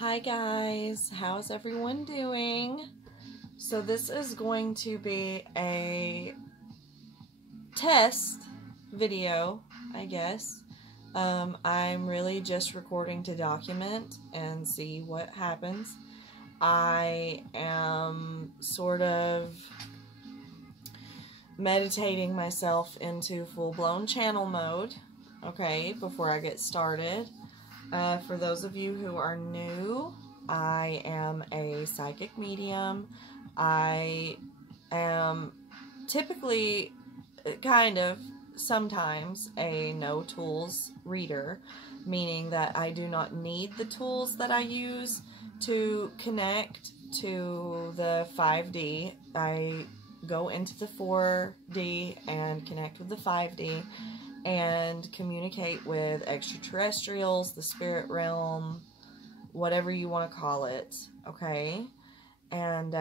Hi guys, how's everyone doing? So this is going to be a test video, I guess. I'm really just recording to document and see what happens. I am sort of meditating myself into full-blown channel mode, okay, before I get started. For those of you who are new, I am a psychic medium. I am typically, sometimes a no-tools reader, meaning that I do not need the tools that I use to connect to the 5D. I go into the 4D and connect with the 5D and communicate with extraterrestrials, the spirit realm, whatever you want to call it, okay? And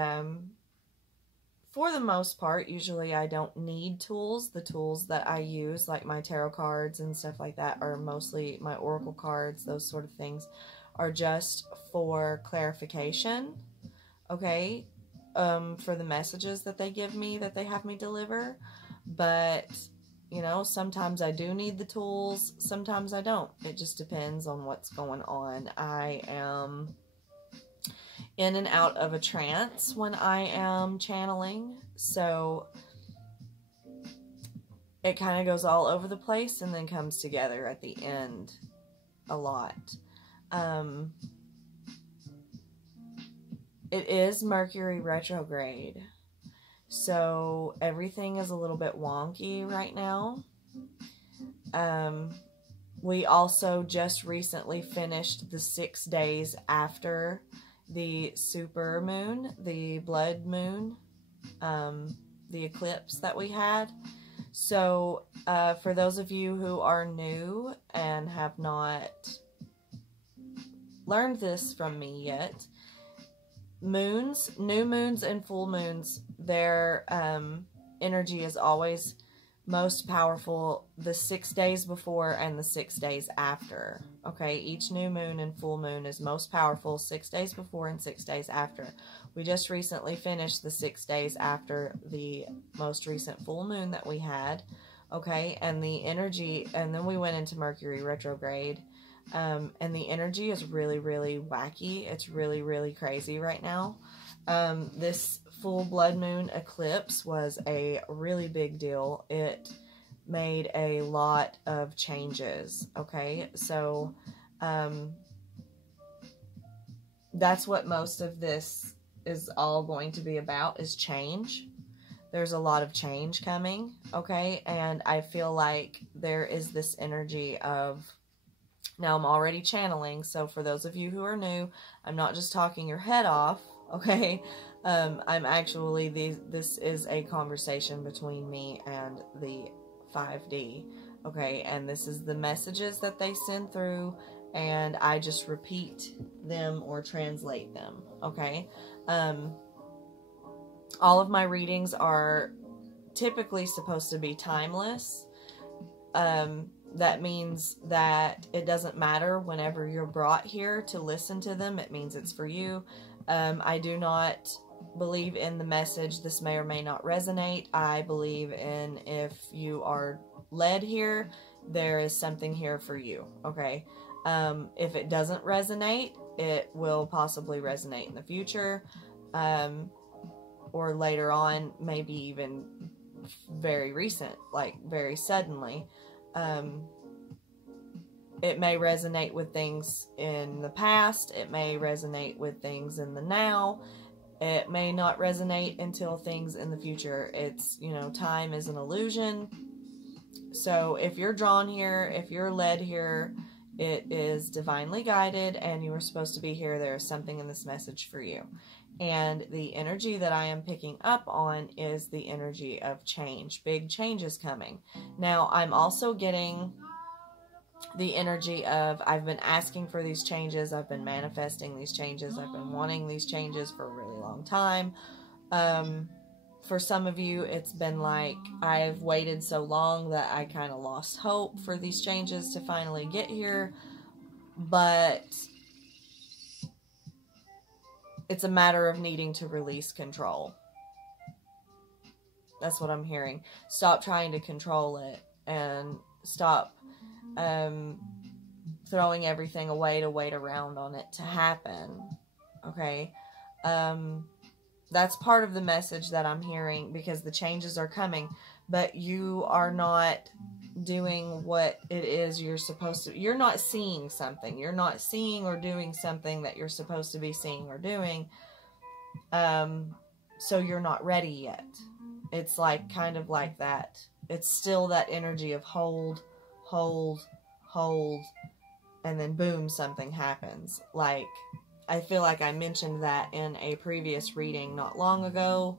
for the most part, usually I don't need tools. The tools that I use, like my tarot cards and stuff like that, are mostly my oracle cards, those sort of things, are just for clarification, okay? For the messages that they give me, that they have me deliver. But you know, sometimes I do need the tools, sometimes I don't. It just depends on what's going on. I am in and out of a trance when I am channeling, so it kind of goes all over the place and then comes together at the end a lot. It is Mercury retrograde. So everything is a little bit wonky right now. We also just recently finished the 6 days after the super moon, the blood moon, the eclipse that we had. So for those of you who are new and have not learned this from me yet, moons, new moons and full moons, their energy is always most powerful the 6 days before and the 6 days after. Okay, each new moon and full moon is most powerful 6 days before and 6 days after. We just recently finished the 6 days after the most recent full moon that we had. Okay, and the energy, and then we went into Mercury retrograde. And the energy is really, really wacky. It's really, really crazy right now. This full blood moon eclipse was a really big deal. It made a lot of changes, okay? So, that's what most of this is all going to be about, is change. There's a lot of change coming, okay? And I feel like there is this energy of... Now, I'm already channeling, so for those of you who are new, I'm not just talking your head off, okay? I'm actually, this is a conversation between me and the 5D, okay? And this is the messages that they send through, and I just repeat them or translate them, okay? All of my readings are typically supposed to be timeless. That means that it doesn't matter whenever you're brought here to listen to them. It means it's for you. I do not believe in the message, this may or may not resonate. I believe in, if you are led here, there is something here for you, okay? If it doesn't resonate, it will possibly resonate in the future, or later on, maybe even very recent, like very suddenly. It may resonate with things in the past. It may resonate with things in the now. It may not resonate until things in the future. It's, you know, time is an illusion. So if you're drawn here, if you're led here, it is divinely guided and you were supposed to be here. There is something in this message for you. And the energy that I am picking up on is the energy of change. Big changes coming. Now, I'm also getting the energy of, I've been asking for these changes. I've been manifesting these changes. I've been wanting these changes for a really long time. For some of you, it's been like, I've waited so long that I kind of lost hope for these changes to finally get here. But It's a matter of needing to release control. That's what I'm hearing. Stop trying to control it and stop throwing everything away to wait around on it to happen. Okay? That's part of the message that I'm hearing, because the changes are coming, but you are not doing what it is you're supposed to. You're not seeing something. You're not seeing or doing something that you're supposed to be seeing or doing. So you're not ready yet. It's like, kind of like that. It's still that energy of hold, hold, hold, and then boom, something happens. Like, I feel like I mentioned that in a previous reading not long ago.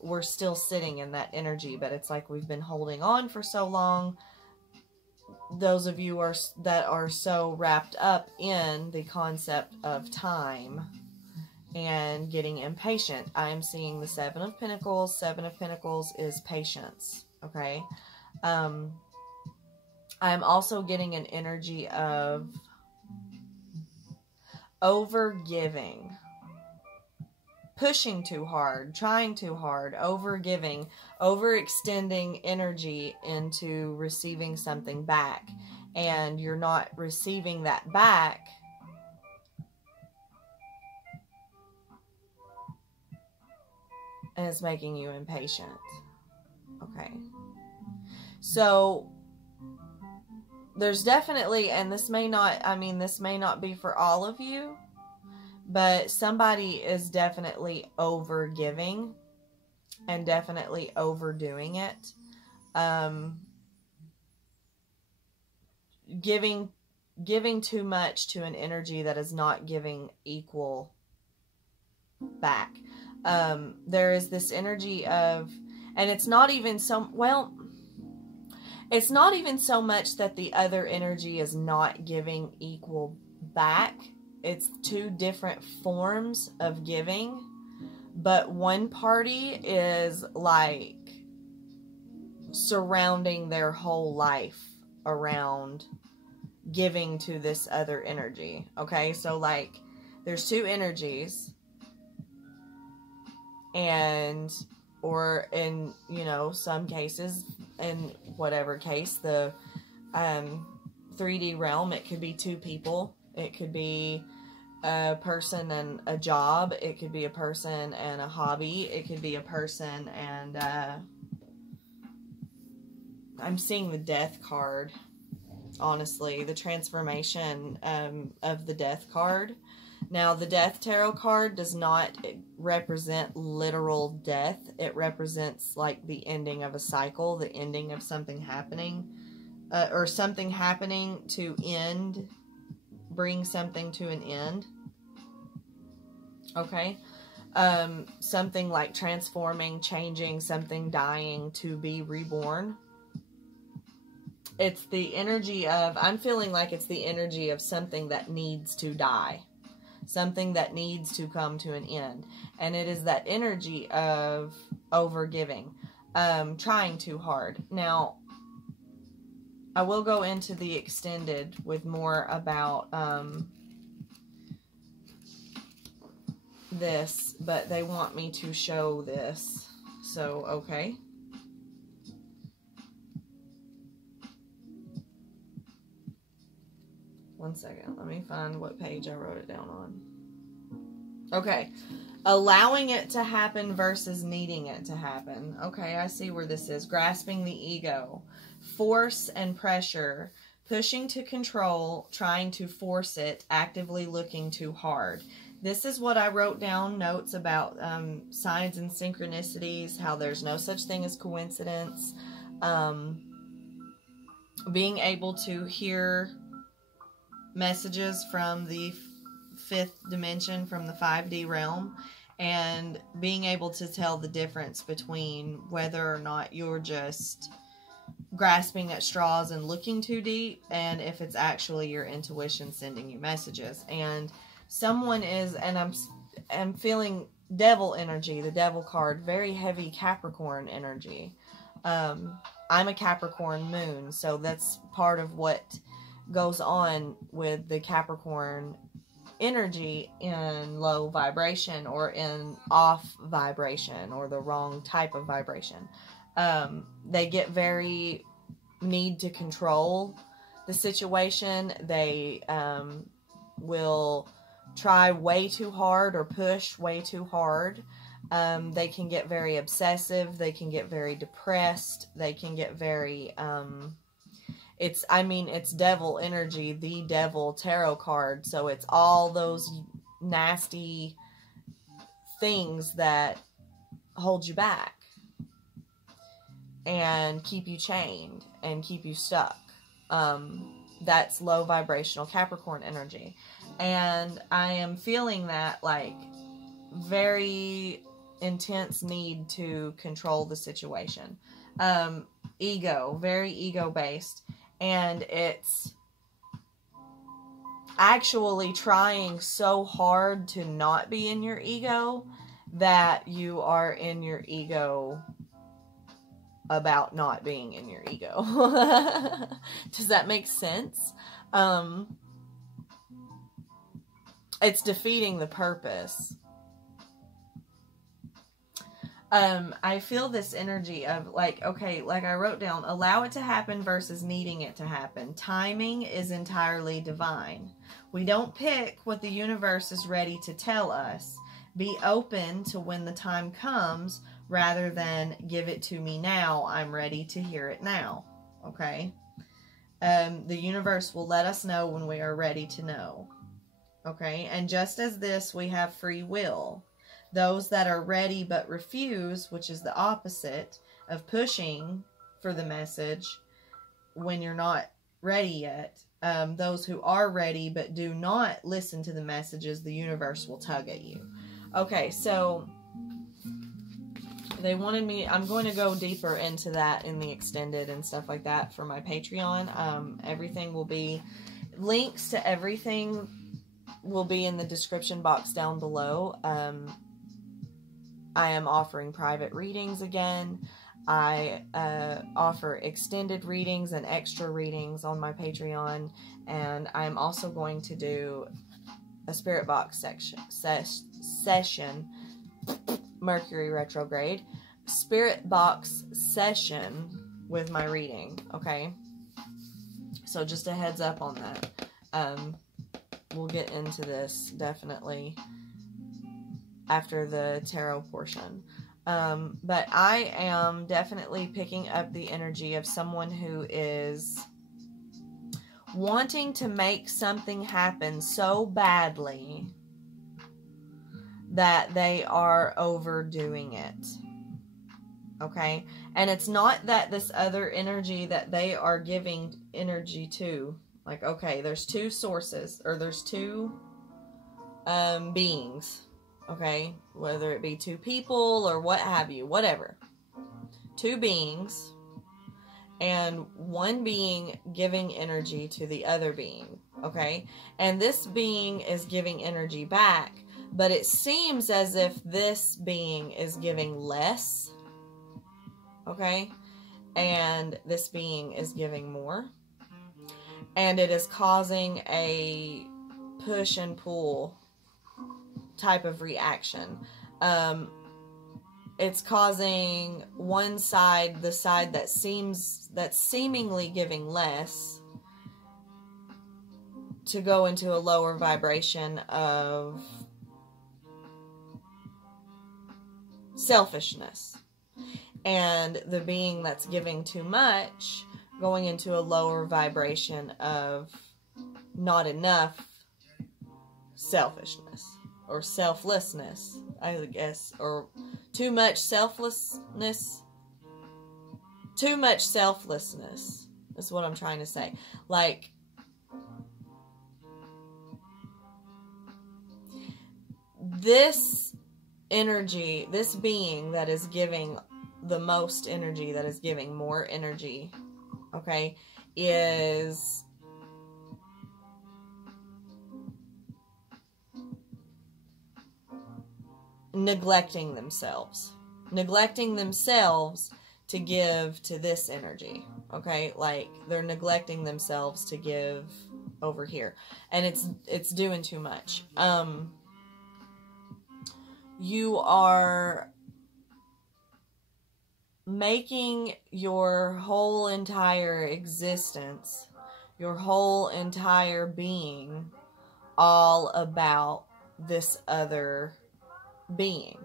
We're still sitting in that energy, but it's like we've been holding on for so long. Those of you that are so wrapped up in the concept of time and getting impatient. I'm seeing the Seven of Pentacles. Seven of Pentacles is patience. Okay. I'm also getting an energy of over-giving. Pushing too hard, trying too hard, over-giving, overextending energy into receiving something back. And you're not receiving that back. And it's making you impatient. Okay. So, there's definitely, and this may not be for all of you, but somebody is definitely over giving and definitely overdoing it. Giving too much to an energy that is not giving equal back. There is this energy of, and it's not even so, well, it's not even so much that the other energy is not giving equal back. It's two different forms of giving, but one party is like surrounding their whole life around giving to this other energy. Okay, so like there's two energies, and or in, you know, some cases, in whatever case, the 3D realm, it could be two people. It could be a person and a job. It could be a person and a hobby. It could be a person and I'm seeing the Death card. Honestly, the transformation of the Death card. Now, the Death Tarot card does not represent literal death. It represents like the ending of a cycle, the ending of something happening, or something happening to end, bring something to an end. Okay? Something like transforming, changing, something dying to be reborn. It's the energy of, I'm feeling like it's the energy of something that needs to die. Something that needs to come to an end. And it is that energy of overgiving. Trying too hard. Now, I will go into the extended with more about this, but they want me to show this. So, okay. One second. Let me find what page I wrote it down on. Okay. Allowing it to happen versus needing it to happen. Okay, I see where this is. Grasping the ego. Force and pressure. Pushing to control. Trying to force it. Actively looking too hard. This is what I wrote down notes about signs and synchronicities. How there's no such thing as coincidence. Being able to hear messages from the fifth dimension, from the 5D realm, and being able to tell the difference between whether or not you're just grasping at straws and looking too deep, and if it's actually your intuition sending you messages. And someone is, and I'm feeling devil energy, the devil card, very heavy Capricorn energy. I'm a Capricorn moon, so that's part of what goes on with the Capricorn energy in low vibration or in off vibration or the wrong type of vibration. They get very need to control the situation. They will try way too hard or push way too hard. They can get very obsessive. They can get very depressed. They can get very, it's devil energy, the devil tarot card. So it's all those nasty things that hold you back and keep you chained and keep you stuck. That's low vibrational Capricorn energy. And I am feeling that, like, very intense need to control the situation. Ego, very ego-based. And it's actually trying so hard to not be in your ego that you are in your ego about not being in your ego. Does that make sense? It's defeating the purpose. I feel this energy of, like, okay, like I wrote down, allow it to happen versus needing it to happen. Timing is entirely divine. We don't pick what the universe is ready to tell us. Be open to when the time comes rather than give it to me now. I'm ready to hear it now. Okay? The universe will let us know when we are ready to know. Okay? And just as this, we have free will. Those that are ready but refuse, which is the opposite of pushing for the message when you're not ready yet. Those who are ready but do not listen to the messages, the universe will tug at you. Okay, so they wanted me, I'm going to go deeper into that in the extended and stuff like that for my Patreon. Everything will be, links to everything will be in the description box down below. I am offering private readings again. I offer extended readings and extra readings on my Patreon. And I'm also going to do a spirit box session, Mercury retrograde, spirit box session with my reading, okay? So just a heads up on that. We'll get into this definitely after the tarot portion. But I am definitely picking up the energy of someone who is wanting to make something happen so badly that they are overdoing it. Okay? And it's not that this other energy that they are giving energy to, like, okay, there's two sources, or there's two beings. Okay, whether it be two people or what have you, whatever. Two beings, and one being giving energy to the other being, okay? And this being is giving energy back, but it seems as if this being is giving less, okay? And this being is giving more. And it is causing a push and pull type of reaction. It's causing one side, the side that's seemingly giving less, to go into a lower vibration of selfishness, and the being that's giving too much going into a lower vibration of not enough selfishness. Or selflessness, I guess, or too much selflessness. Too much selflessness is what I'm trying to say. Like, this energy, this being that is giving the most energy, that is giving more energy, okay, is neglecting themselves to give to this energy, okay? Like, they're neglecting themselves to give over here, and it's doing too much. You are making your whole entire existence, your whole entire being, all about this other being.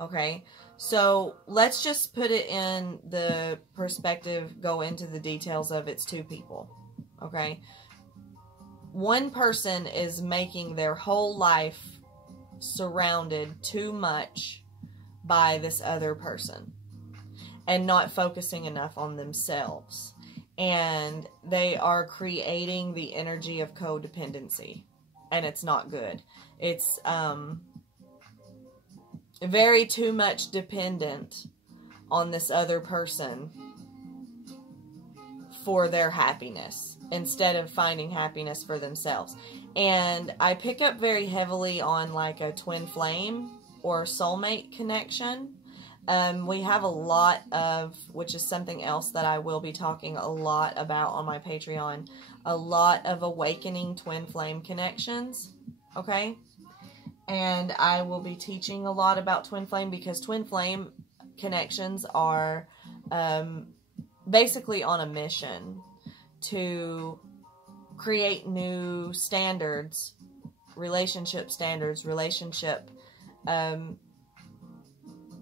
Okay? So let's just put it in the perspective, go into the details of it's two people. Okay? One person is making their whole life surrounded too much by this other person and not focusing enough on themselves. And they are creating the energy of codependency. And it's not good. It's very too much dependent on this other person for their happiness instead of finding happiness for themselves. And I pick up very heavily on like a twin flame or soulmate connection. We have a lot of, which is something else that I will be talking a lot about on my Patreon, a lot of awakening twin flame connections, okay? And I will be teaching a lot about twin flame because twin flame connections are basically on a mission to create new standards, relationship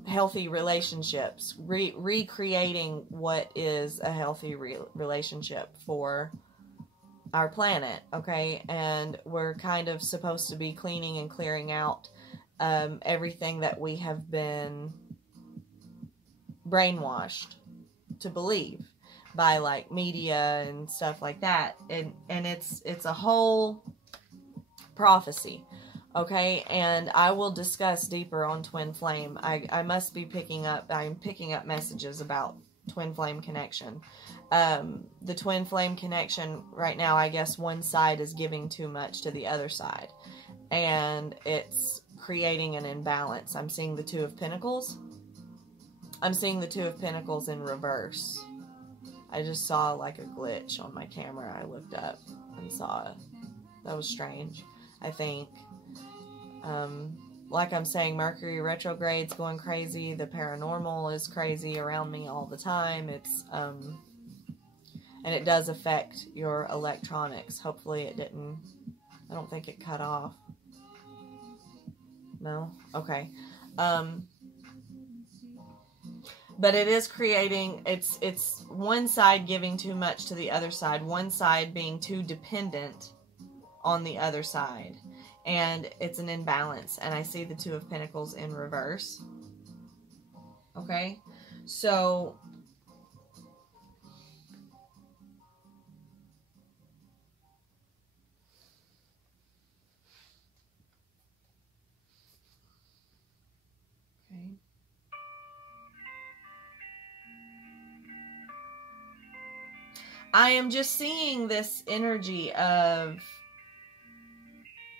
healthy relationships, recreating what is a healthy relationship for our planet, okay? And we're kind of supposed to be cleaning and clearing out everything that we have been brainwashed to believe by like media and stuff like that. And it's a whole prophecy. Okay, and I will discuss deeper on twin flame. I'm picking up messages about twin flame connection. The twin flame connection right now, I guess one side is giving too much to the other side. And it's creating an imbalance. I'm seeing the Two of Pentacles. I'm seeing the Two of Pentacles in reverse. I just saw like a glitch on my camera. I looked up and saw it. That was strange, I think. Like I'm saying, Mercury retrograde's going crazy. The paranormal is crazy around me all the time. It's, and it does affect your electronics. Hopefully it didn't, I don't think it cut off. No? Okay. But it is creating, it's one side giving too much to the other side. One side being too dependent on the other side. And it's an imbalance. And I see the Two of Pentacles in reverse. Okay? So, okay. I am just seeing this energy of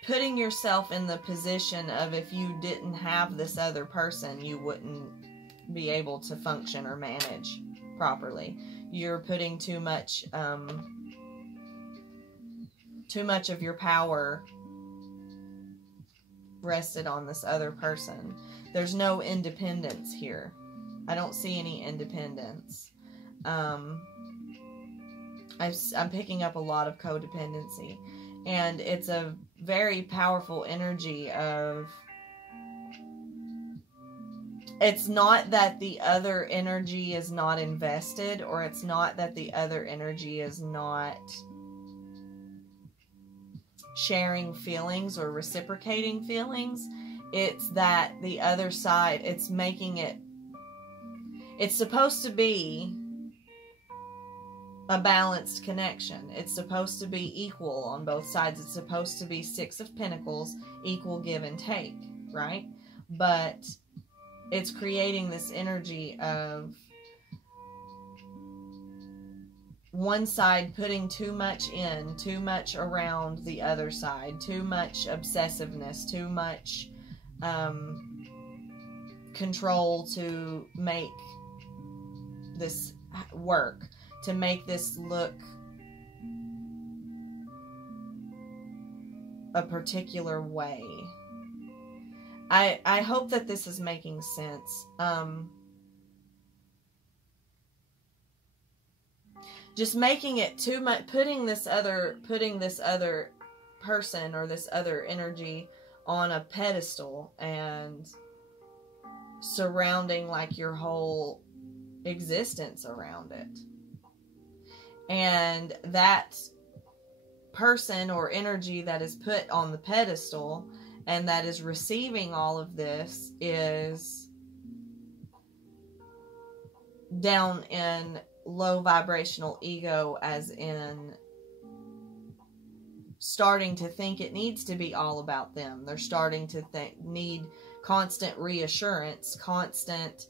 putting yourself in the position of if you didn't have this other person, you wouldn't be able to function or manage properly. You're putting too much of your power rested on this other person. There's no independence here. I don't see any independence. I'm picking up a lot of codependency. And it's a very powerful energy of, it's not that the other energy is not invested, or it's not that the other energy is not sharing feelings or reciprocating feelings. It's that the other side, it's making it, it's supposed to be a balanced connection. It's supposed to be equal on both sides. It's supposed to be Six of Pentacles, equal give and take, right? But it's creating this energy of one side putting too much in, too much around the other side, too much obsessiveness, too much control to make this work, to make this look a particular way. I hope that this is making sense. Just making it too much, putting this other person or this other energy on a pedestal and surrounding like your whole existence around it. And that person or energy that is put on the pedestal and that is receiving all of this is down in low vibrational ego, as in starting to think it needs to be all about them. They're starting to need constant reassurance, constant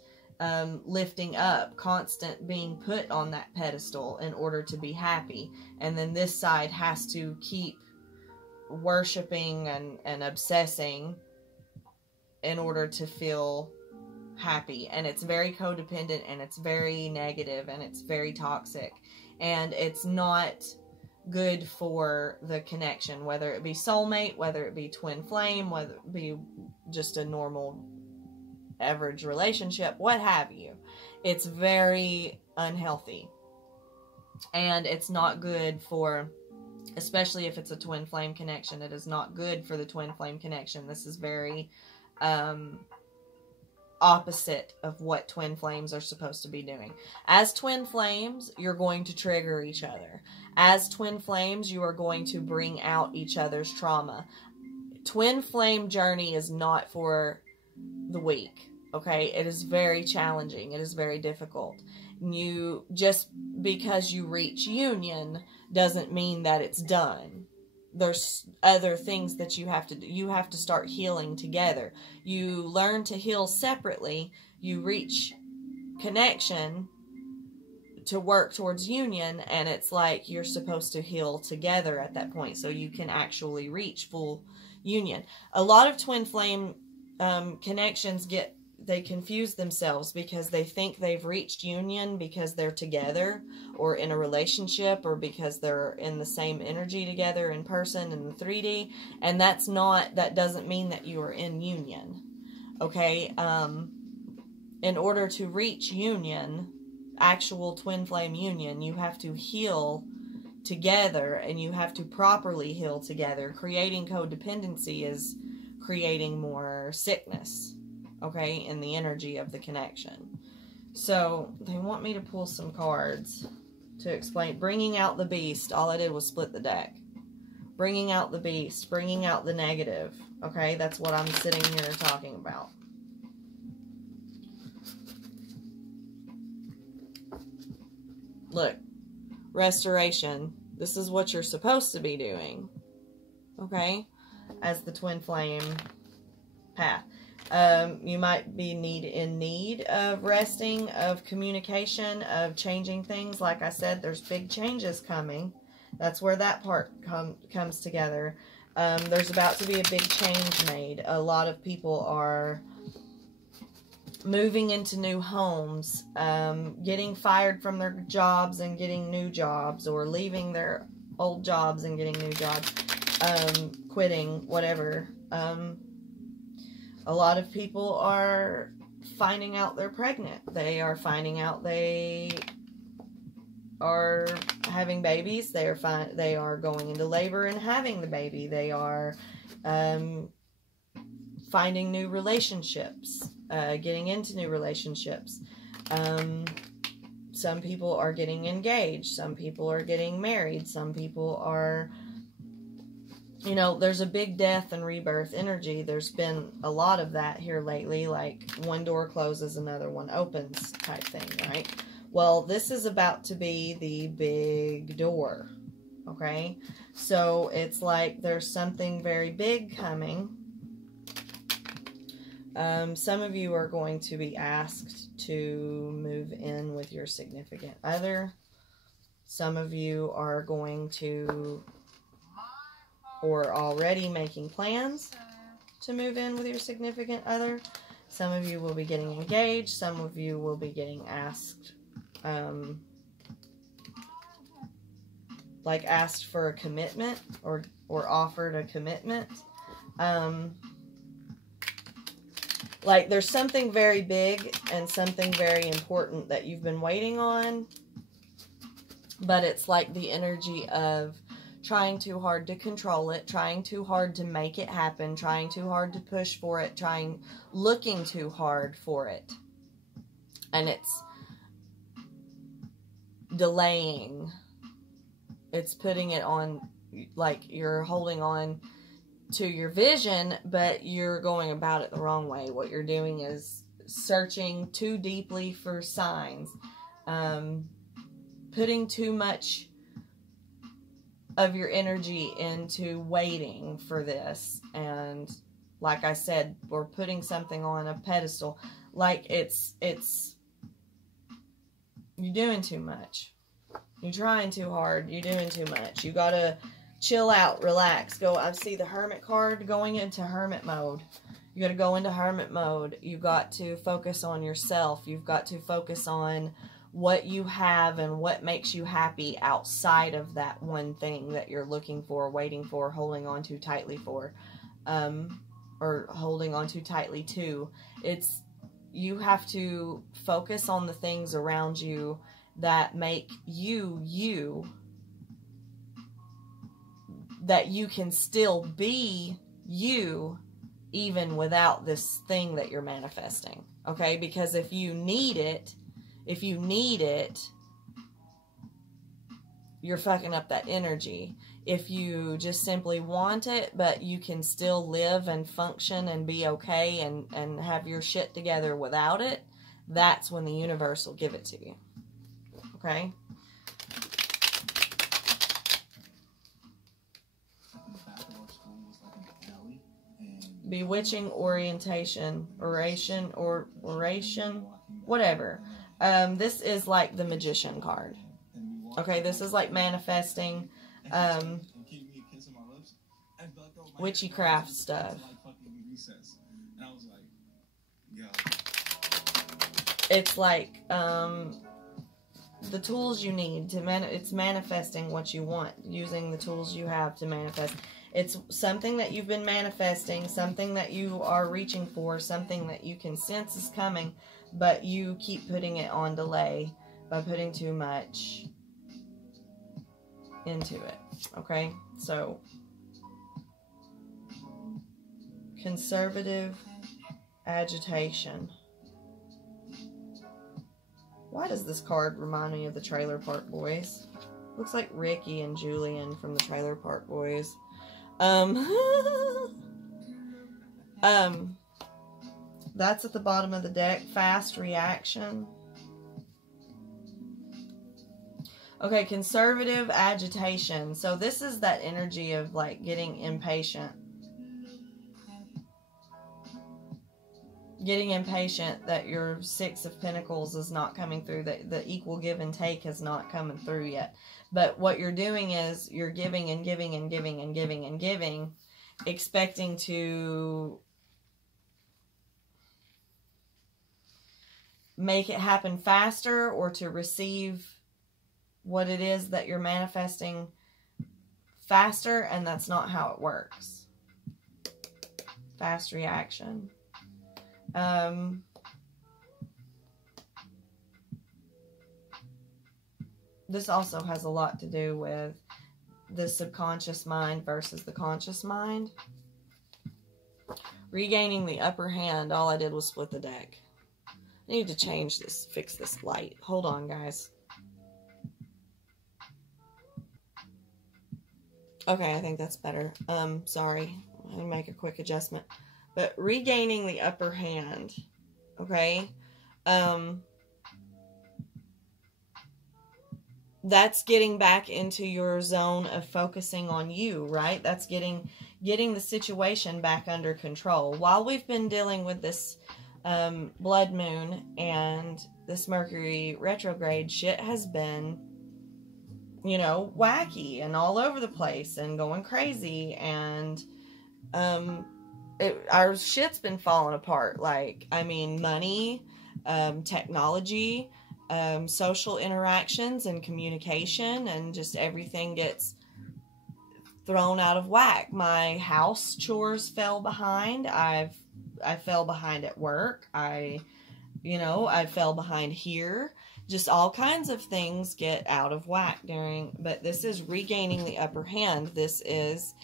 lifting up, constant being put on that pedestal in order to be happy. And then this side has to keep worshiping and obsessing in order to feel happy. And it's very codependent, and it's very negative, and it's very toxic, and it's not good for the connection, whether it be soulmate, whether it be twin flame, whether it be just a normal average relationship, what have you. It's very unhealthy, and it's not good for, especially if it's a twin flame connection, it is not good for the twin flame connection. This is very opposite of what twin flames are supposed to be doing. As twin flames, you're going to trigger each other. As twin flames, you are going to bring out each other's trauma. Twin flame journey is not for the weak, okay? It is very challenging. It is very difficult. You, just because you reach union doesn't mean that it's done. There's other things that you have to do. You have to start healing together. You learn to heal separately. You reach connection to work towards union, and it's like you're supposed to heal together at that point so you can actually reach full union. A lot of twin flame connections they confuse themselves because they think they've reached union because they're together or in a relationship, or because they're in the same energy together in person in the 3D. And that doesn't mean that you are in union. Okay. In order to reach union, actual twin flame union, you have to heal together, and you have to properly heal together. Creating codependency is creating more sickness, okay, in the energy of the connection. So they want me to pull some cards to explain. Bringing out the beast. All I did was split the deck. Bringing out the beast. Bringing out the negative. Okay, that's what I'm sitting here talking about. Look. Restoration. This is what you're supposed to be doing. Okay? As the twin flame path. You might be in need of resting, of communication, of changing things. Like I said, there's big changes coming. That's where that part comes together. There's about to be a big change made. A lot of people are moving into new homes, getting fired from their jobs and getting new jobs, or leaving their old jobs and getting new jobs, quitting, whatever. A lot of people are finding out they're pregnant. They are finding out they are having babies. They are going into labor and having the baby. They are finding new relationships, getting into new relationships. Some people are getting engaged. Some people are getting married. Some people are... You know, there's a big death and rebirth energy. There's been a lot of that here lately, like one door closes, another one opens type thing, right? Well, this is about to be the big door, okay? So it's like there's something very big coming. Some of you are going to be asked to move in with your significant other. Some of you are going to... or already making plans to move in with your significant other. Some of you will be getting engaged. Some of you will be getting asked, asked for a commitment, or or offered a commitment. Like there's something very big and something very important that you've been waiting on, but it's like the energy of trying too hard to control it, trying too hard to make it happen, trying too hard to push for it, looking too hard for it. And it's delaying. It's putting it on, like you're holding on to your vision, but you're going about it the wrong way. What you're doing is searching too deeply for signs, putting too much of your energy into waiting for this. And like I said, we're putting something on a pedestal. Like it's you're doing too much. You're trying too hard. You're doing too much. You gotta chill out, relax. I see the Hermit card going into Hermit mode. You gotta go into Hermit mode. You got to focus on yourself. You've got to focus on what you have and what makes you happy outside of that one thing that you're looking for, waiting for, holding on too tightly for, or holding on too tightly to. You have to focus on the things around you that make you, that you can still be you even without this thing that you're manifesting. Okay? Because if you need it, you're fucking up that energy. If you just simply want it, but you can still live and function and be okay and have your shit together without it, that's when the universe will give it to you. Okay? Bewitching oration, whatever. This is like the Magician card. Okay, this is like manifesting, witchcraft stuff. It's like, the tools you need to it's manifesting what you want, using the tools you have to manifest. It's something that you've been manifesting, something that you are reaching for, something that you can sense is coming, but you keep putting it on delay by putting too much into it. Okay? So, conservative agitation. Why does this card remind me of the Trailer Park Boys? Looks like Ricky and Julian from the Trailer Park Boys. That's at the bottom of the deck. Fast reaction. Okay, conservative agitation. So this is that energy of like getting impatient. Getting impatient that your Six of Pentacles is not coming through, that the equal give and take is not coming through yet. But what you're doing is you're giving and giving and giving and giving and giving, expecting to make it happen faster or to receive what it is that you're manifesting faster, and that's not how it works. Fast reaction. This also has a lot to do with the subconscious mind versus the conscious mind. Regaining the upper hand. All I did was split the deck. I need to change this, fix this light. Hold on, guys. Okay, I think that's better. Sorry. Let me make a quick adjustment. But regaining the upper hand, okay? That's getting back into your zone of focusing on you, right? That's getting the situation back under control. While we've been dealing with this blood moon and this Mercury retrograde, shit has been, you know, wacky and all over the place and going crazy, and our shit's been falling apart. Like, I mean, money, technology, social interactions and communication, and just everything gets thrown out of whack. My house chores fell behind. I fell behind at work. I fell behind here. Just all kinds of things get out of whack but this is regaining the upper hand. This is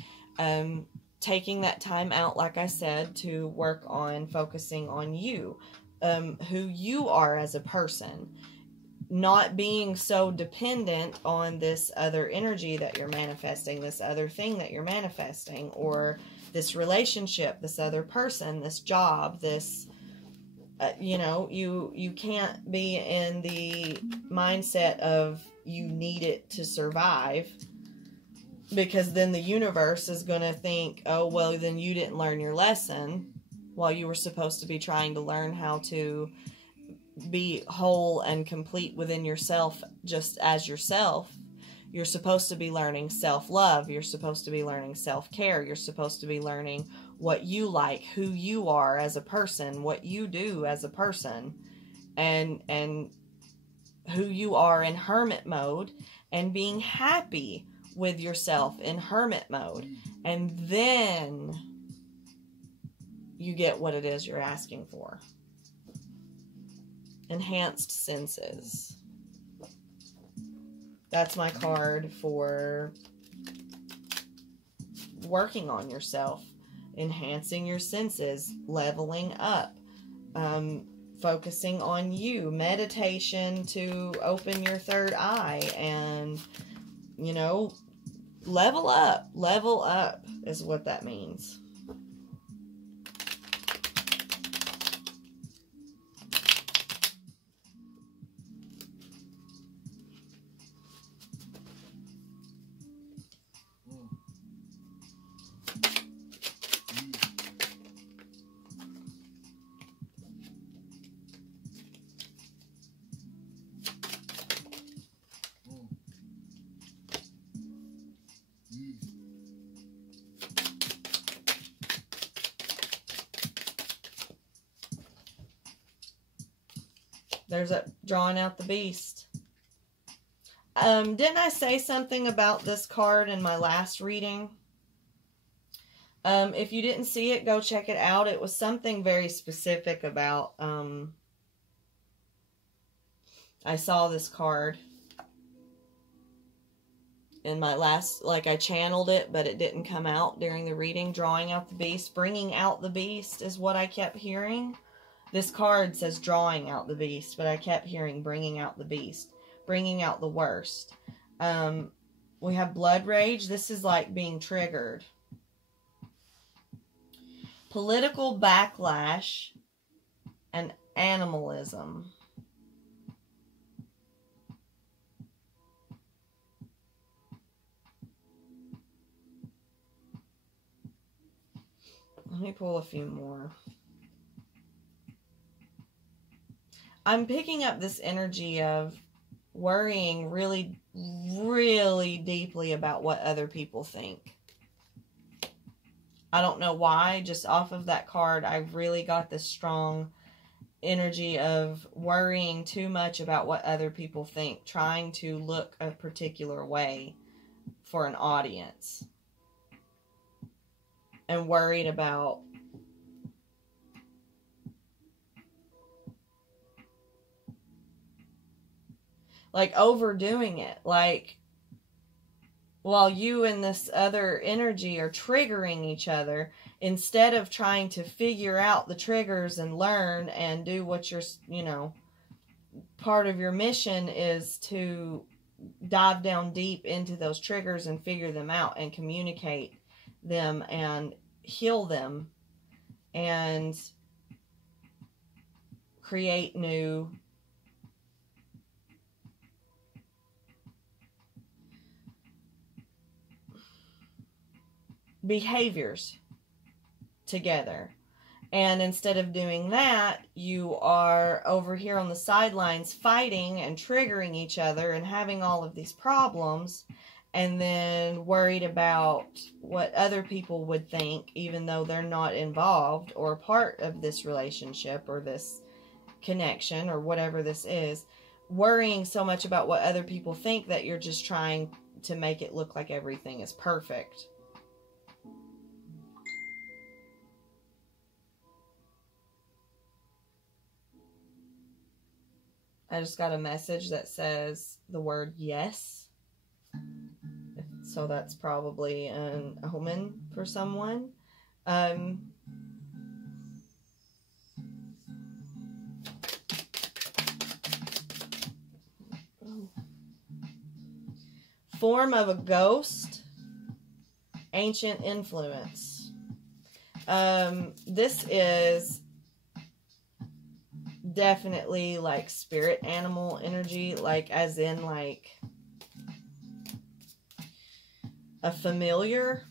taking that time out, like I said, to work on focusing on you, who you are as a person, not being so dependent on this other energy that you're manifesting, this other thing that you're manifesting, or this relationship, this other person, this job, this, you can't be in the mindset of you need it to survive, because then the universe is going to think, oh, well, then you didn't learn your lesson while you were supposed to be trying to learn how to be whole and complete within yourself, just as yourself. You're supposed to be learning self-love. You're supposed to be learning self-care. You're supposed to be learning what you like, who you are as a person, what you do as a person, and who you are in hermit mode, and being happy with yourself in hermit mode. And then you get what it is you're asking for. Enhanced senses. That's my card for working on yourself, enhancing your senses, leveling up, focusing on you, meditation to open your third eye, and, level up is what that means. There's a drawing out the beast. Didn't I say something about this card in my last reading? If you didn't see it, go check it out. It was something very specific about, I saw this card in my last, I channeled it, but it didn't come out during the reading. Drawing out the beast. Bringing out the beast is what I kept hearing. This card says drawing out the beast, but I kept hearing bringing out the beast. Bringing out the worst. We have blood rage. This is like being triggered. Political backlash and animalism. Let me pull a few more. I'm picking up this energy of worrying really, really deeply about what other people think. I don't know why, just off of that card, I really got this strong energy of worrying too much about what other people think, trying to look a particular way for an audience, and worried about overdoing it. While you and this other energy are triggering each other, instead of trying to figure out the triggers and learn and do what you're, part of your mission is to dive down deep into those triggers and figure them out and communicate them and heal them and create new behaviors together. And instead of doing that, you are over here on the sidelines fighting and triggering each other and having all of these problems, and then worried about what other people would think, even though they're not involved or part of this relationship or this connection or whatever this is. Worrying so much about what other people think that you're just trying to make it look like everything is perfect I just got a message that says the word yes. So that's probably an omen for someone. Form of a ghost, ancient influence. This is definitely like spirit animal energy, like as in like a familiar,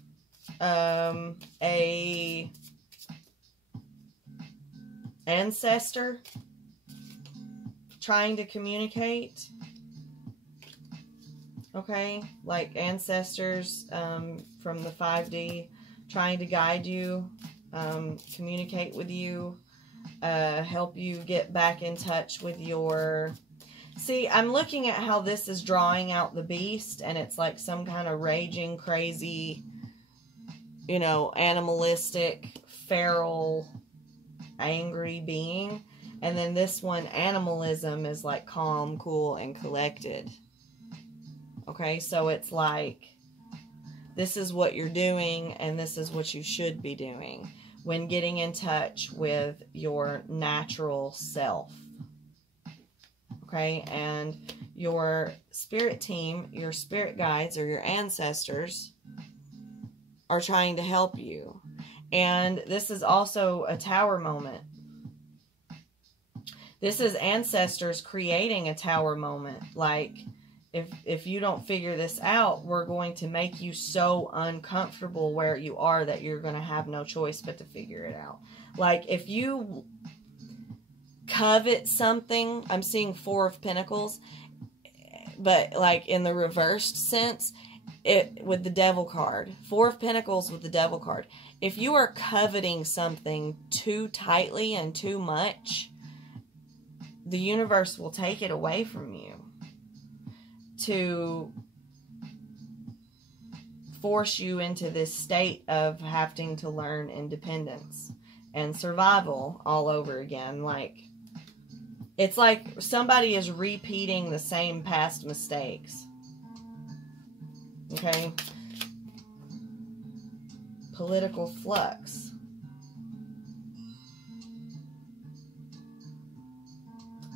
a ancestor trying to communicate. Okay, like ancestors from the 5D trying to guide you, communicate with you, help you get back in touch with your... See, I'm looking at how this is drawing out the beast, and it's like some kind of raging, crazy, you know, animalistic, feral, angry being. And then this one, animalism, is like calm, cool, and collected. Okay, so it's like, this is what you're doing, and this is what you should be doing when getting in touch with your natural self. Okay, and your spirit team, your spirit guides, or your ancestors are trying to help you. And this is also a tower moment. This is ancestors creating a tower moment. Like, if you don't figure this out, we're going to make you so uncomfortable where you are that you're going to have no choice but to figure it out. Like, if you covet something, I'm seeing 4 of Pentacles, but like in the reversed sense, it with the Devil card. 4 of Pentacles with the Devil card. If you are coveting something too tightly and too much, the universe will take it away from you to force you into this state of having to learn independence and survival all over again. Like, it's like somebody is repeating the same past mistakes. Okay? Political flux.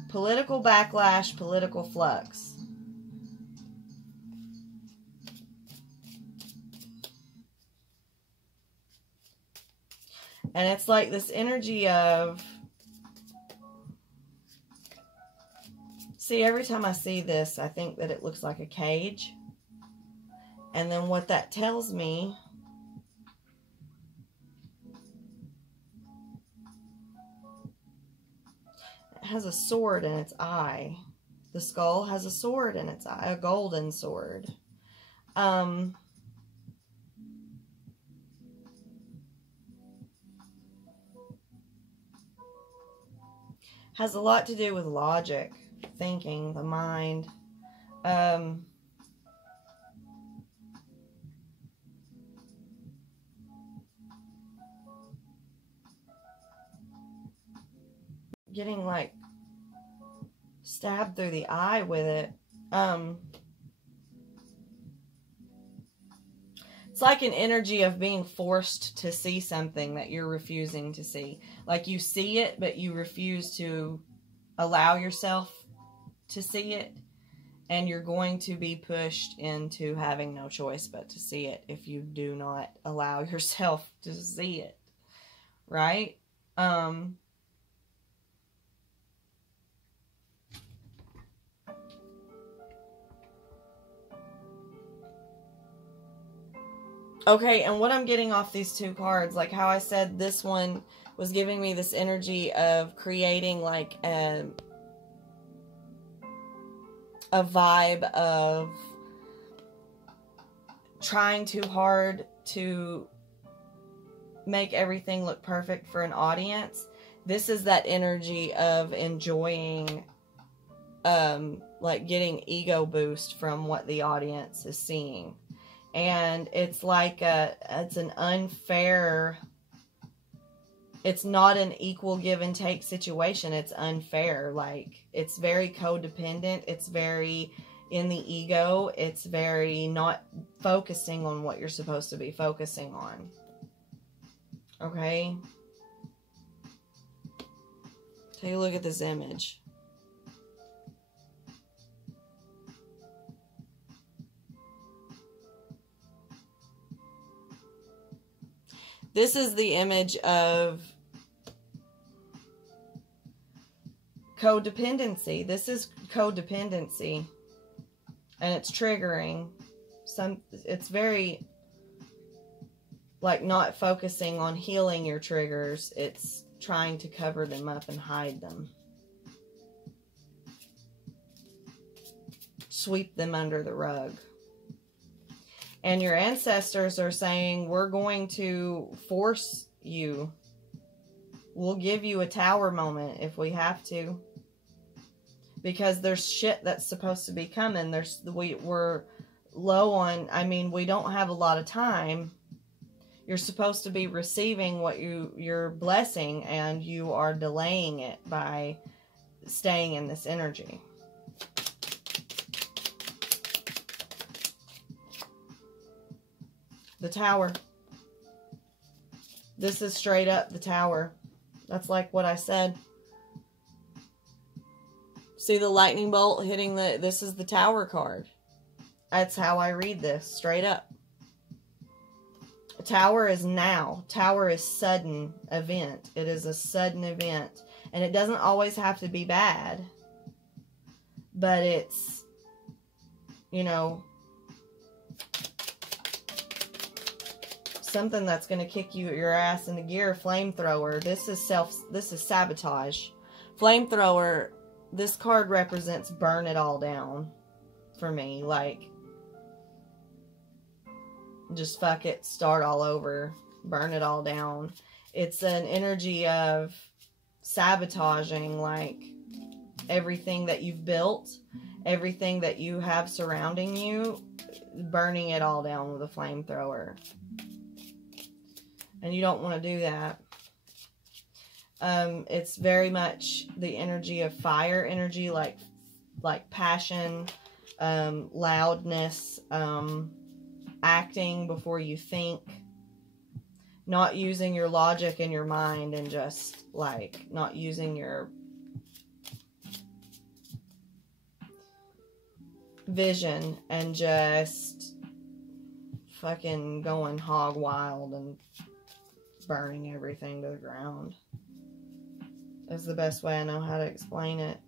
Political backlash, political flux. And it's like this energy of... See, every time I see this, I think that it looks like a cage. And then what that tells me... It has a sword in its eye. The skull has a sword in its eye. A golden sword. Has a lot to do with logic, thinking, the mind. Getting like stabbed through the eye with it. It's like an energy of being forced to see something that you're refusing to see. Like you see it, but you refuse to allow yourself to see it. And you're going to be pushed into having no choice but to see it if you do not allow yourself to see it. Right? Okay, and what I'm getting off these 2 cards, like how I said this one was giving me this energy of creating like a vibe of trying too hard to make everything look perfect for an audience. This is that energy of enjoying, like getting ego boost from what the audience is seeing. And it's like it's an unfair it's not an equal give and take situation. It's unfair. Like, it's very codependent. It's very in the ego. It's very not focusing on what you're supposed to be focusing on. Okay? Take a look at this image. This is the image of codependency. This is codependency. And it's triggering. It's very, like, not focusing on healing your triggers. It's trying to cover them up and hide them. Sweep them under the rug. And your ancestors are saying, we're going to force you. We'll give you a tower moment if we have to. Because there's shit that's supposed to be coming. We're low on, I mean, we don't have a lot of time. You're supposed to be receiving what you're blessing, and you are delaying it by staying in this energy. The Tower. This is straight up the Tower. That's like what I said. See the lightning bolt hitting this is the Tower card. That's how I read this, straight up. Tower is now. Tower is sudden event. It is a sudden event. And it doesn't always have to be bad. But it's, you know, something that's going to kick your ass into gear. Flamethrower. This is sabotage. Flamethrower, this card represents burn it all down for me. Like, just fuck it, start all over, burn it all down. It's an energy of sabotaging, like, everything that you've built, everything that you have surrounding you, burning it all down with a flamethrower. And you don't want to do that. It's very much the energy of fire energy, like passion, loudness, acting before you think, not using your logic and your mind, and just, like, not using your vision, and just fucking going hog wild and burning everything to the ground. That's the best way I know how to explain it.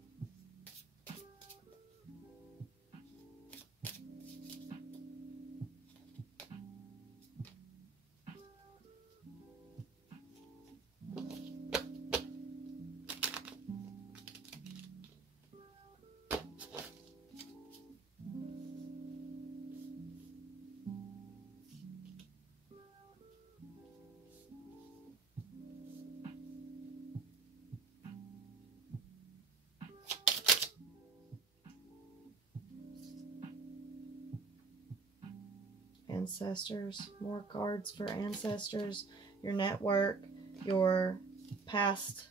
Ancestors, more cards for ancestors, your network, your past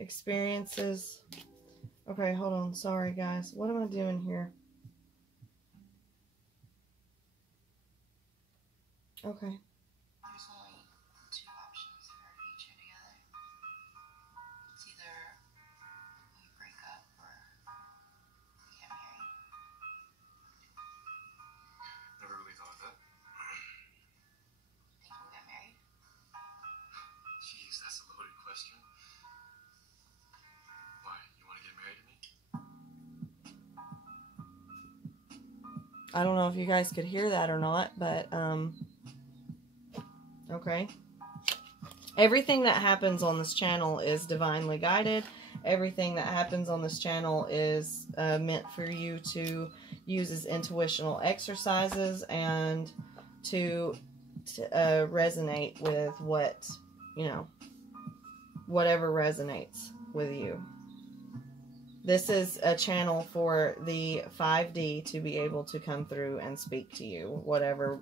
experiences. Okay, hold on. Sorry, guys. What am I doing here? Okay. There's only two options for our future together. It's either we break up or we get married. Never really thought of that. Think we'll get married? Jeez, that's a loaded question. Why? You want to get married to me? I don't know if you guys could hear that or not, but, okay. Everything that happens on this channel is divinely guided. Everything that happens on this channel is meant for you to use as intuitional exercises and to resonate with what, you know, whatever resonates with you. This is a channel for the 5D to be able to come through and speak to you, whatever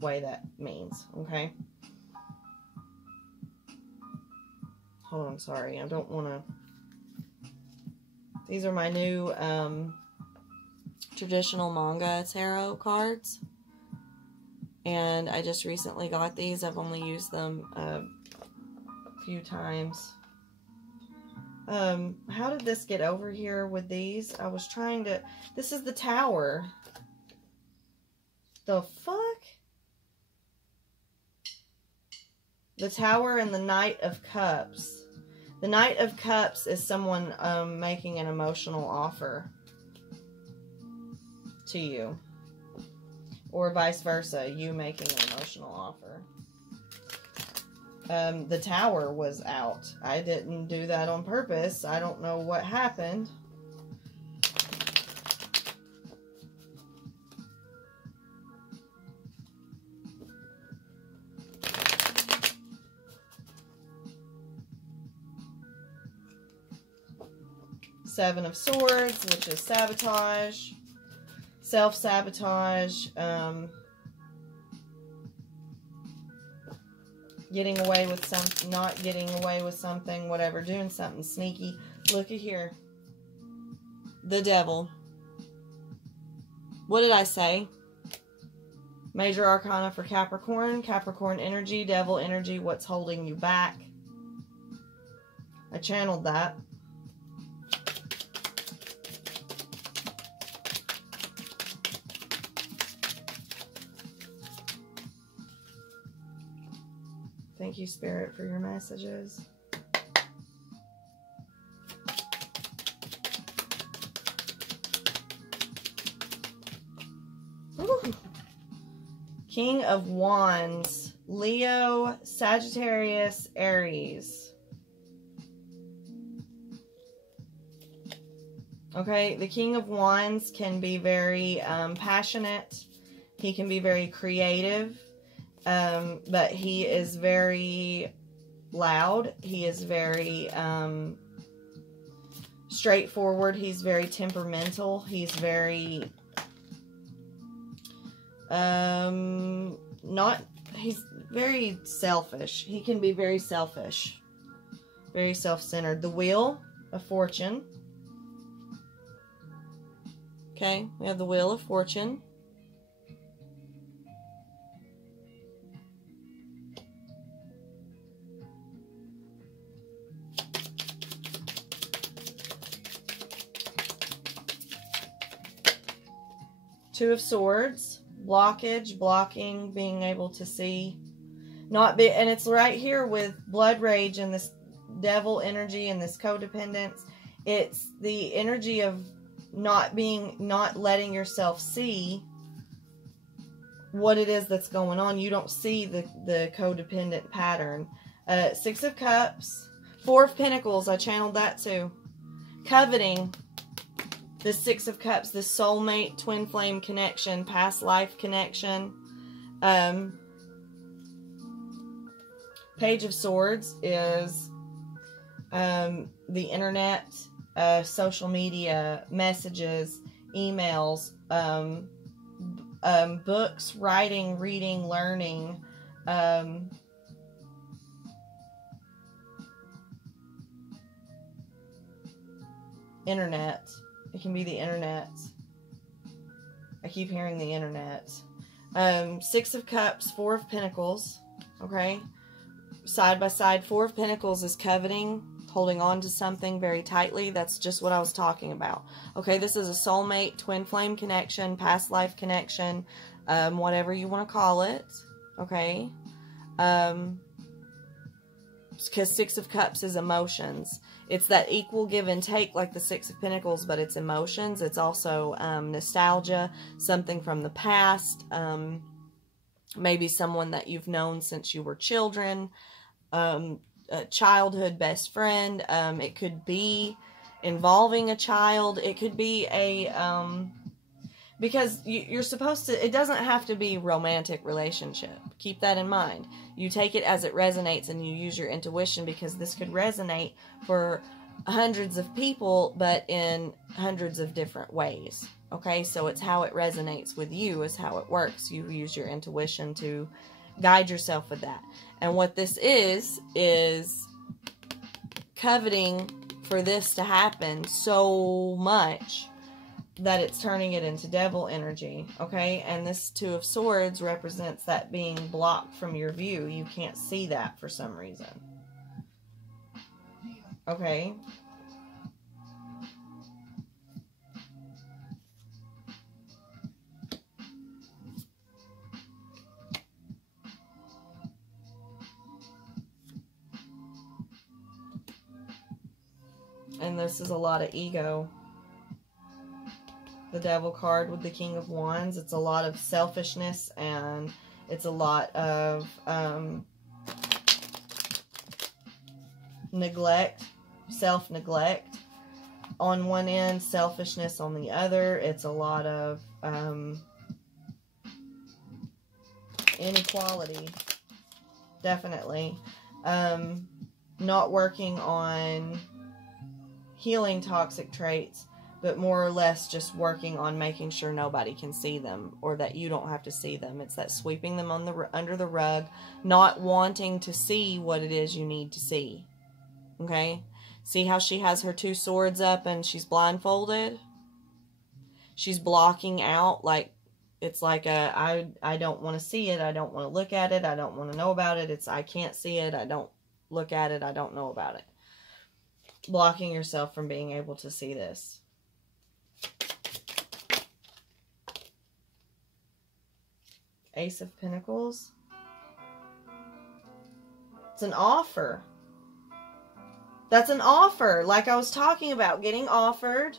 way that means, okay? hold on, sorry. I don't want to. These are my new traditional manga tarot cards. And I just recently got these. I've only used them a few times. How did this get over here with these? I was trying to... This is the Tower. The fuck? The Tower and the Knight of Cups. The Knight of Cups is someone making an emotional offer to you. Or vice versa, you making an emotional offer. The Tower was out. I didn't do that on purpose. I don't know what happened. Seven of Swords, which is sabotage. Self-sabotage, getting away with something, not getting away with something, whatever, doing something sneaky. Look at here. The Devil. What did I say? Major Arcana for Capricorn. Capricorn energy, Devil energy, what's holding you back? I channeled that. Thank you, Spirit, for your messages. Ooh. King of Wands, Leo, Sagittarius, Aries. Okay, the King of Wands can be very passionate. He can be very creative. But he is very loud. He is very straightforward. He's very temperamental. He's very he's very selfish. He can be very selfish. Very self-centered. The Wheel of Fortune. Okay, we have the Wheel of Fortune. Two of Swords, blockage, blocking, being able to see, and it's right here with blood rage and this devil energy and this codependence. It's the energy of not letting yourself see what it is that's going on. You don't see the codependent pattern. Six of Cups, Four of Pentacles, I channeled that too. Coveting. The Six of Cups, the soulmate, twin flame connection, past life connection. Page of Swords is the internet, social media, messages, emails, books, writing, reading, learning, internet. It can be the internet. I keep hearing the internet. Six of Cups, Four of Pentacles. Okay. Side by side, Four of Pentacles is coveting, holding on to something very tightly. That's just what I was talking about. Okay, this is a soulmate, twin flame connection, past life connection, whatever you want to call it. Okay. Because Six of Cups is emotions. It's that equal give and take like the Six of Pentacles, but it's emotions. It's also nostalgia, something from the past, maybe someone that you've known since you were children, a childhood best friend. It could be involving a child. It could be a... because you're supposed to... It doesn't have to be a romantic relationship. Keep that in mind. You take it as it resonates and you use your intuition, because this could resonate for hundreds of people, but in hundreds of different ways. Okay, so it's how it resonates with you is how it works. You use your intuition to guide yourself with that. And what this is coveting for this to happen so much that it's turning it into devil energy, okay? And this Two of Swords represents that being blocked from your view. You can't see that for some reason. Okay? And this is a lot of ego. The Devil card with the King of Wands. It's a lot of selfishness, and it's a lot of neglect, self-neglect on one end, selfishness on the other. It's a lot of inequality, definitely. Not working on healing toxic traits, but more or less just working on making sure nobody can see them, or that you don't have to see them. It's that sweeping them on the under the rug, not wanting to see what it is you need to see. Okay? See how she has her two swords up and she's blindfolded? She's blocking out, like, it's like a, I don't want to see it, I don't want to look at it, I don't want to know about it, it's I can't see it, I don't look at it, I don't know about it. Blocking yourself from being able to see this. Ace of Pentacles. It's an offer. That's an offer. Like I was talking about, getting offered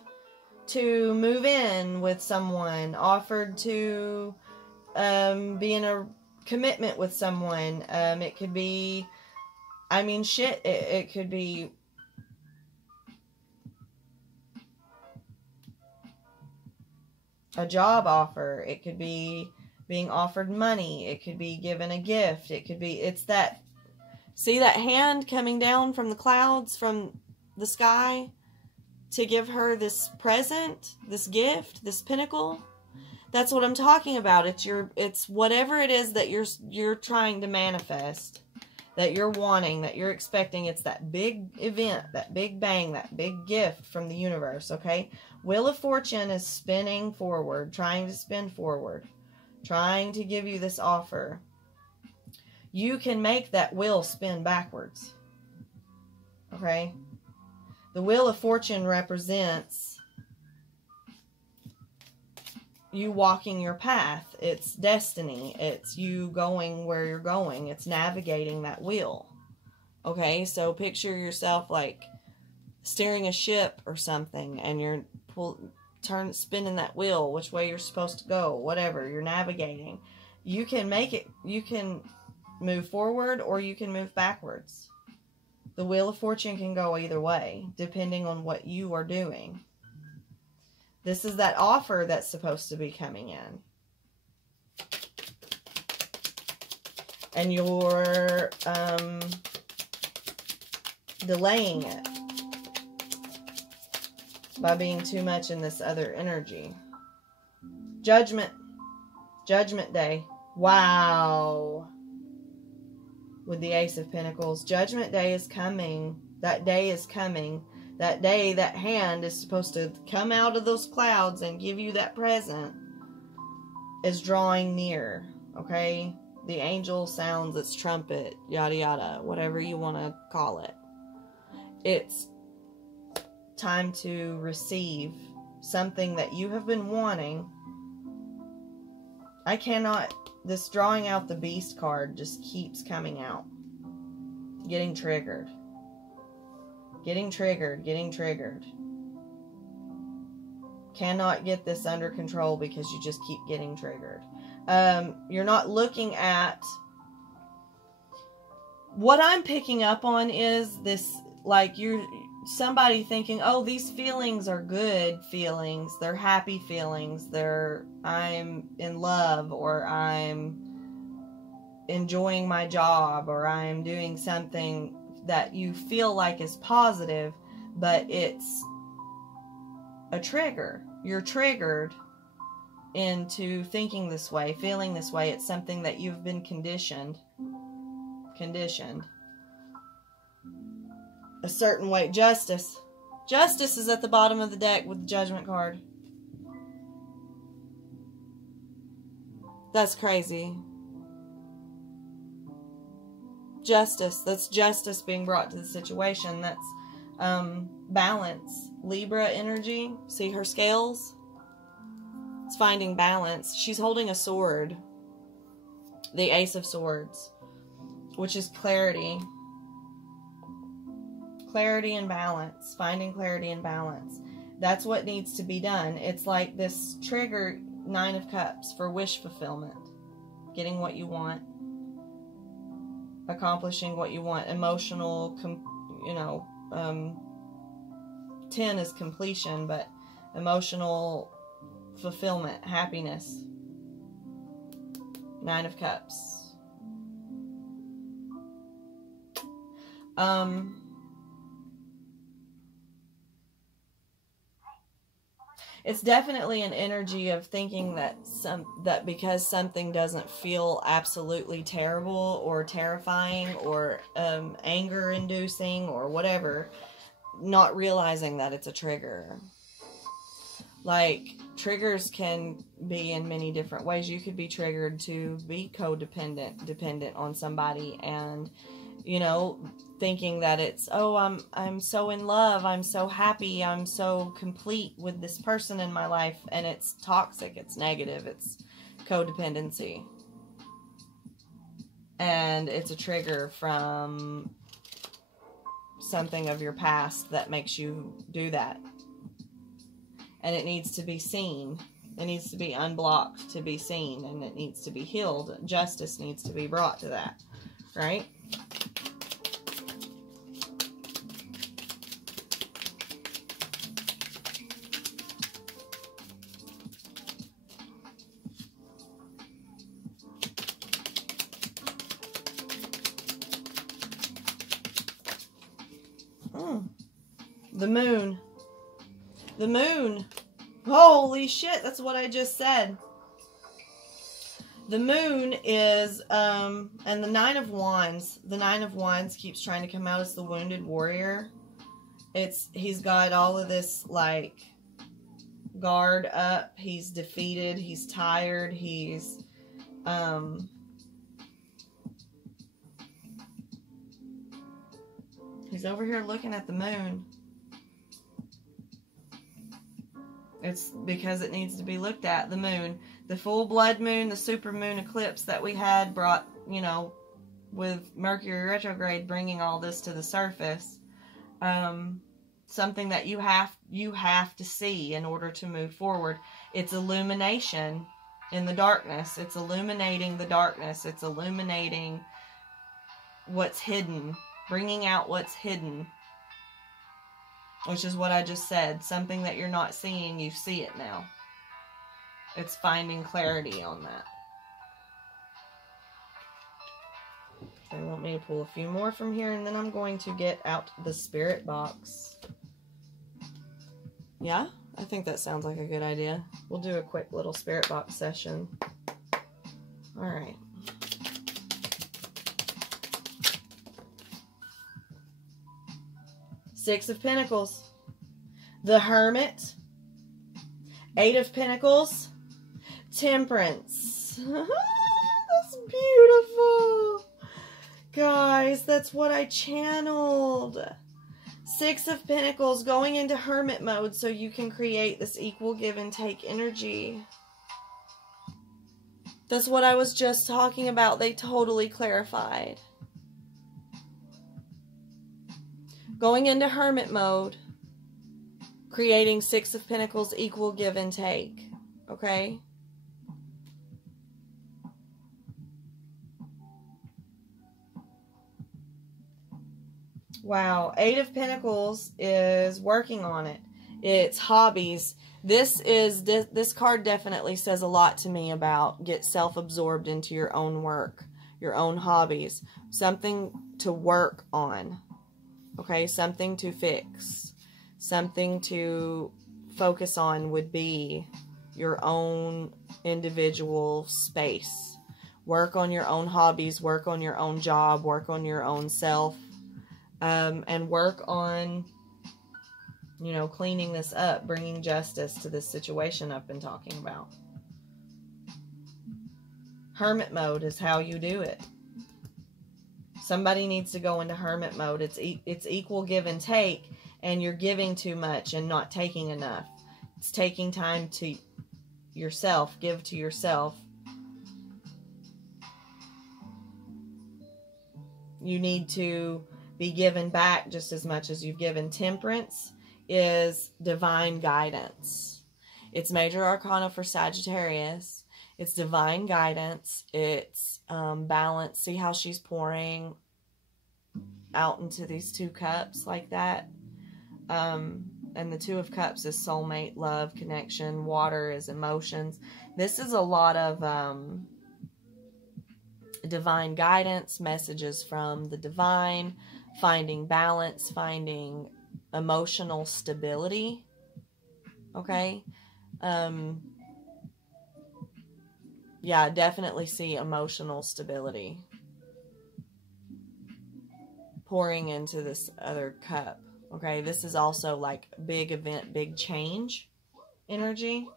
to move in with someone. Offered to be in a commitment with someone. It could be, I mean, shit. It could be a job offer. It could be being offered money. It could be given a gift. It could be, it's that, see that hand coming down from the clouds, from the sky, to give her this present, this gift, this pinnacle? That's what I'm talking about. It's whatever it is that you're trying to manifest, that you're wanting, that you're expecting. It's that big event, that big bang, that big gift from the universe, okay? Wheel of Fortune is spinning forward, trying to spin forward, trying to give you this offer. You can make that wheel spin backwards, okay? The Wheel of Fortune represents you walking your path. It's destiny. It's you going where you're going. It's navigating that wheel, okay? So picture yourself like steering a ship or something, and you're spinning that wheel, which way you're supposed to go, whatever, you're navigating. You can make it, you can move forward or you can move backwards. The Wheel of Fortune can go either way, depending on what you are doing. This is that offer that's supposed to be coming in. And you're delaying it by being too much in this other energy. Judgment Day. Wow. With the Ace of Pentacles. Judgment Day is coming. That day is coming. That day, that hand is supposed to come out of those clouds and give you that present, is drawing near. Okay? The angel sounds its trumpet. Yada yada. Whatever you want to call it. It's time to receive something that you have been wanting. I cannot, this drawing out the Beast card just keeps coming out. Getting triggered. Getting triggered. Getting triggered. Cannot get this under control because you just keep getting triggered. You're not looking at, what I'm picking up on is this, like somebody thinking, oh, these feelings are good feelings, they're happy feelings, I'm in love, or I'm enjoying my job, or I'm doing something that you feel like is positive, but it's a trigger. You're triggered into thinking this way, feeling this way. It's something that you've been conditioned. a certain way. Justice. Justice is at the bottom of the deck with the Judgment card. That's crazy. Justice. That's justice being brought to the situation. That's balance. Libra energy. See her scales? It's finding balance. She's holding a sword. The Ace of Swords. Which is clarity. Clarity and balance. Finding clarity and balance. That's what needs to be done. It's like this trigger, 9 of Cups, for wish fulfillment. Getting what you want. Accomplishing what you want. Emotional, 10 is completion, but emotional fulfillment, happiness. 9 of Cups. It's definitely an energy of thinking that because something doesn't feel absolutely terrible or terrifying or anger-inducing or whatever, not realizing that it's a trigger. Like, triggers can be in many different ways. You could be triggered to be codependent, dependent on somebody, and, thinking that it's, oh, I'm so in love, I'm so happy, I'm so complete with this person in my life, and it's toxic, it's negative, it's codependency. And it's a trigger from something of your past that makes you do that. And it needs to be seen. It needs to be unblocked to be seen, and it needs to be healed. Justice needs to be brought to that, right? The moon. The moon. Holy shit, that's what I just said. The moon is, and the 9 of Wands. The 9 of Wands keeps trying to come out as the wounded warrior. He's got all of this, like, guard up. He's defeated. He's tired. He's over here looking at the moon. It's because it needs to be looked at. The moon. The full blood moon, the super moon eclipse that we had brought, with Mercury retrograde bringing all this to the surface. Something that you have to see in order to move forward. It's illumination in the darkness. It's illuminating the darkness. It's illuminating what's hidden. Bringing out what's hidden. Which is what I just said. Something that you're not seeing, you see it now. It's finding clarity on that. They want me to pull a few more from here, and then I'm going to get out the spirit box. Yeah? I think that sounds like a good idea. We'll do a quick little spirit box session. Alright. Six of Pentacles. The Hermit. 8 of Pentacles. Temperance. That's beautiful. Guys, that's what I channeled. 6 of Pentacles, going into Hermit mode so you can create this equal give and take energy. That's what I was just talking about. They totally clarified. Going into Hermit mode, creating 6 of Pentacles, equal give and take. Okay? Wow. 8 of Pentacles is working on it. It's hobbies. This card definitely says a lot to me about get self-absorbed into your own work, your own hobbies. Something to work on. Okay, something to fix, something to focus on would be your own individual space. Work on your own hobbies, work on your own job, work on your own self. and work on, you know, cleaning this up, bringing justice to this situation I've been talking about. Hermit mode is how you do it. Somebody needs to go into hermit mode. It's equal give and take, and you're giving too much and not taking enough. It's taking time to yourself, give to yourself. You need to be given back just as much as you've given. Temperance is divine guidance. It's major arcana for Sagittarius. It's divine guidance. It's balance. See how she's pouring out into these two cups like that? And the Two of Cups is soulmate, love, connection. Water is emotions. This is a lot of divine guidance, messages from the divine, finding balance, finding emotional stability. Okay? Yeah, I definitely see emotional stability pouring into this other cup. Okay, this is also like big event, big change energy.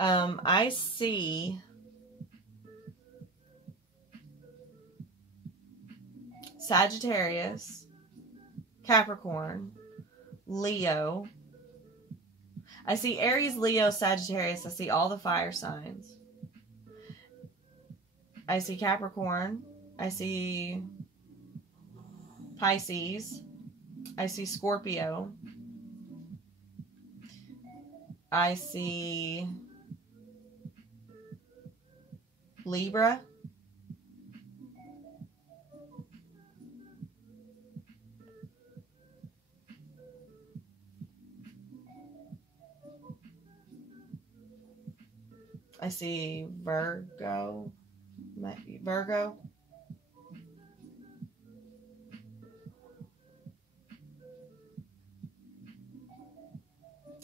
I see Sagittarius, Capricorn, Leo. I see Aries, Leo, Sagittarius. I see all the fire signs. I see Capricorn. I see Pisces. I see Scorpio. I see Libra. I see Virgo. Virgo.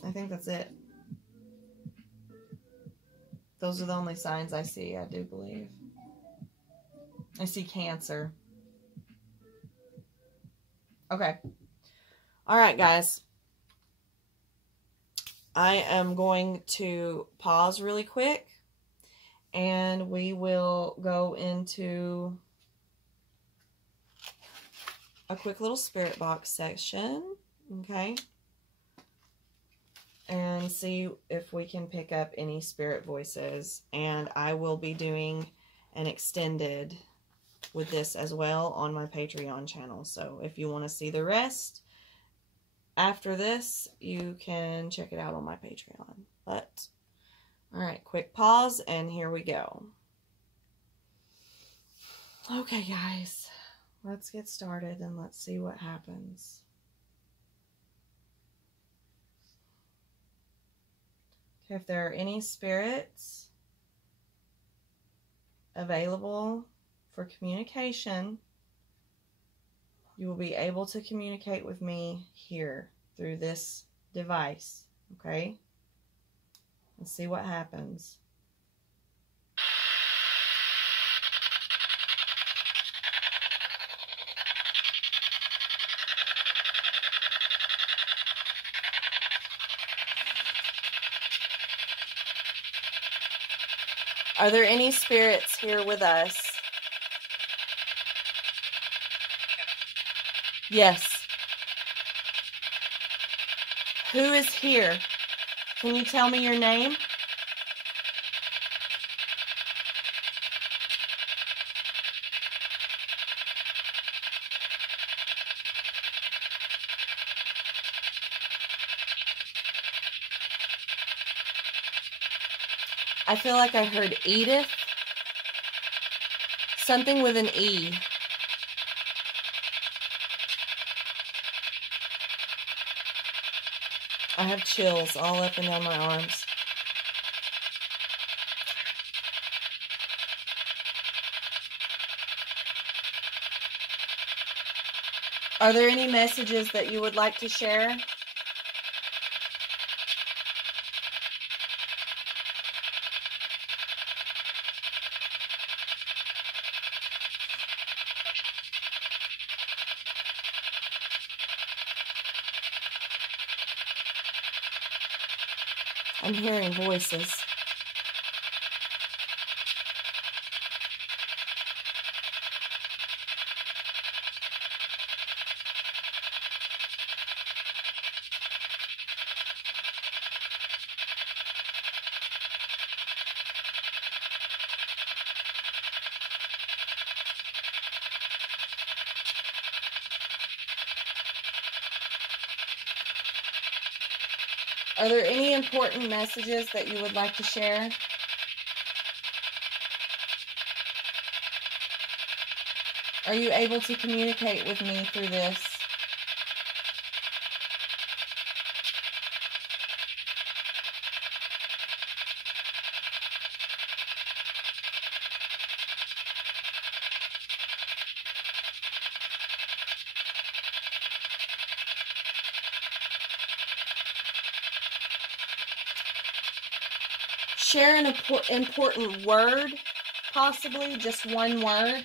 I think that's it. Those are the only signs I see, I do believe. I see Cancer. Okay. All right, guys. I am going to pause really quick, and we will go into a quick little spirit box section, okay? And see if we can pick up any spirit voices. And I will be doing an extended with this as well on my Patreon channel. So if you want to see the rest after this, you can check it out on my Patreon. But, alright, quick pause, and here we go. Okay, guys. Let's get started and let's see what happens. If there are any spirits available for communication, you will be able to communicate with me here through this device, okay? Let's see what happens. Are there any spirits here with us? Yes. Who is here? Can you tell me your name? I feel like I heard Edith. Something with an E. I have chills all up and down my arms. Are there any messages that you would like to share? I'm hearing voices. Are there any important messages that you would like to share? Are you able to communicate with me through this? Share an important word, possibly just one word.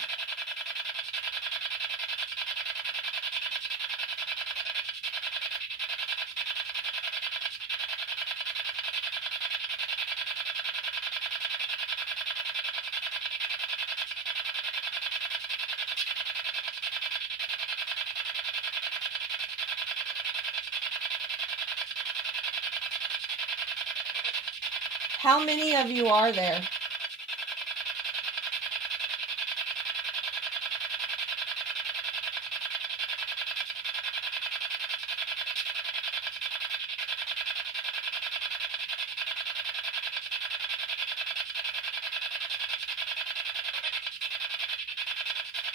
How many of you are there?